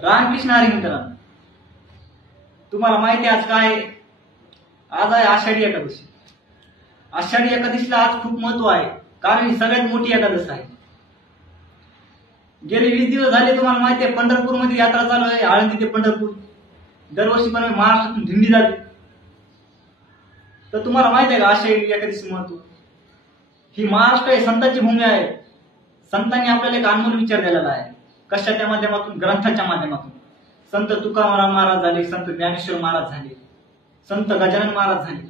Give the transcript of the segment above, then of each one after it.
रामकृष्ण हरी मित्रांनो, तुम्हाला माहिती आहे आज काय? आज आहे आषाढी एकादशी. आषाढी एकादशीला आज खूप महत्व आहे, कारण ही सगळ्यात मोठी एकादशी आहे. गेले 20 दिवस झाले तुम्हाला माहिती आहे पंढरपूर मध्ये यात्रा चालू आहे, आळंदी ते पंढरपूर. दरवर्षी पण महाराष्ट्रातून दिंडी जाते. तर तुम्हाला माहिती आहे का आषाढी एकादशी महत्व? ही महाराष्ट्र ही संतांची भूमी आहे. संतांनी आपल्याला एक अनमोल विचार दिलेला आहे. कशाच्या माध्यमातून? ग्रंथाच्या माध्यमातून. संत तुकाराम महाराज झाले, संत ज्ञानेश्वर महाराज झाले, संत गजानन महाराज झाले,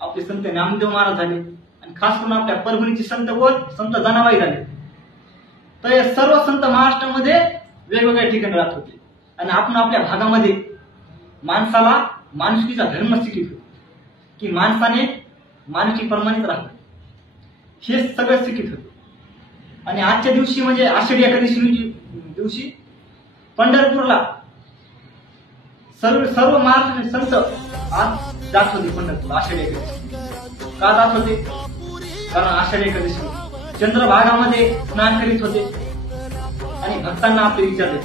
आपले संत नामदेव महाराज झाले, आणि खास करून आपल्या परभणीचे संत कोण? संत जनाबाई झाले. तर हे सर्व संत महाराष्ट्रामध्ये वेगवेगळ्या ठिकाणी राहत होते, आणि आपण आपल्या भागामध्ये माणसाला माणुसकीचा धर्म शिकवत होतो, की माणसाने माणुसकीप्रमाणेच राहावं, हे सगळं शिकत होते. आणि आजच्या दिवशी म्हणजे आषाढी एकादशी दिवशी पंढरपूरला सर्व महाराष्ट्राचे संत आज जात होते. पंढरपूर आषाढी एकादशी का जात होते? कारण आषाढी एकादशी चंद्रभागामध्ये स्नान करीत होते आणि भक्तांना आपले विचार देत.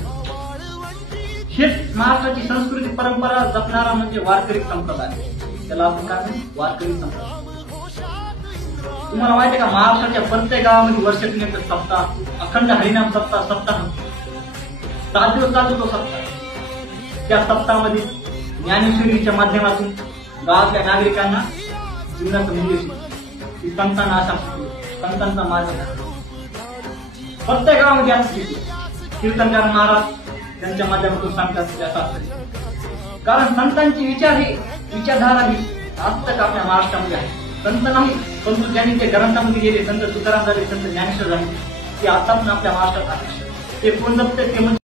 हेच महाराष्ट्राची संस्कृती परंपरा जपणारा म्हणजे वारकरी संप्रदाय. त्याला आपण काय म्हणतो? वारकरी संप्रदाय. तुम्हाला माहिती आहे का महाराष्ट्राच्या प्रत्येक गावामध्ये वर्षातून एक सप्ताह, अखंड हरिनाम सप्ताह 7 दिवस चालतो तो सप्ताह. त्या सप्ताहामध्ये ज्ञानेश्वरीच्या माध्यमातून गावातल्या नागरिकांना जीवनाचं मूल्य शिकवतो. संतांना अशा संतांचा मार्ग प्रत्येक गावामध्ये असं शिकतो. कीर्तनकार महाराज त्यांच्या माध्यमातून सांगतात. कारण संतांची विचारधारा ही आज तक आपल्या महाराष्ट्रामध्ये आहे. संत नाही, परंतु ज्यांनी ते ग्रंथामध्ये गेले, संत तुकाराम झाले, संत ज्ञानेश्वर झाले, ते आता पण आपल्या महाराष्ट्रात आहे. ते कोण जपते? ते म्हणजे